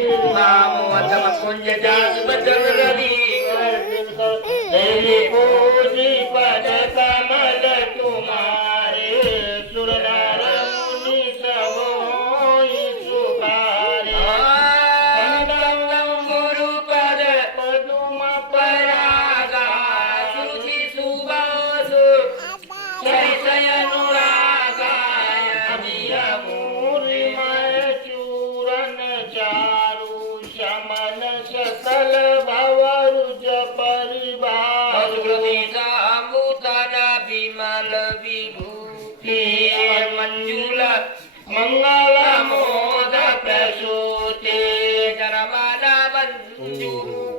मोहतम कुंज जात बचन रवि देवी पूजी पद कमल तुम्हारे सुर नर मुनि सब होई सुखारे गुरु पद पदुम परागा सुचि सुबासु शय अनुरागाय अभिय मूर्तिमय चूरन चारु शमन सकल भवरुज परिवार अमृतामृतन विमल विभूति मंजुल मंगल मोद प्रसूते जनमन मंजू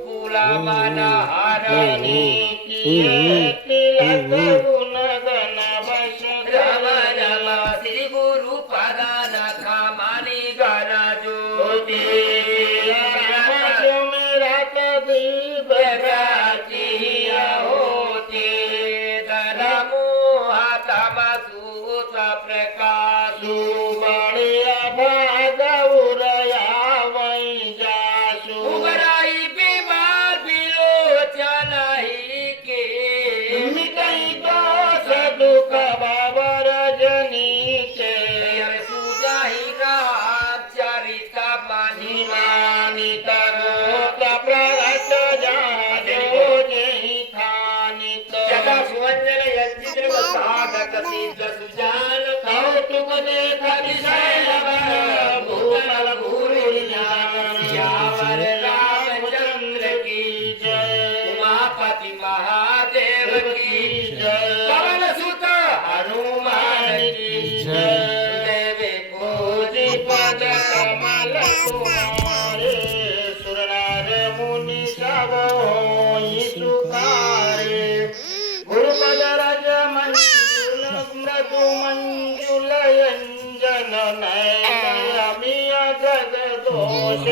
कुलमन हरणी तिलक गुण गण वश रम रम श्री गुरु पदन खमनि गण ज्योति मेरा कदीब गाती होती धर्मो हतम सूत प्रकाशु बड़िया भागौरया वै जासु उबराई बीमार बिलोचन ही के मिटई दोष दुख बाबर जनी के सुजाहि राम चरित मानि मानित गोत प्रगट जाजो जहि थानित जदा सुवंजन यंजित साधक सिद्ध सुजान कौतुक देख विषय भूतल भूरि ज्ञान यावर रामचंद्र की जय उमापति महादेव की जय पवन सुत हनुमान की जय देवे पूजी पद कमल तुम्हारे सुर नर मुनि सब होई सुखारे गुरुपद रज मंजुल मृदु मंजुल अंजन नयन अमिय जग दोष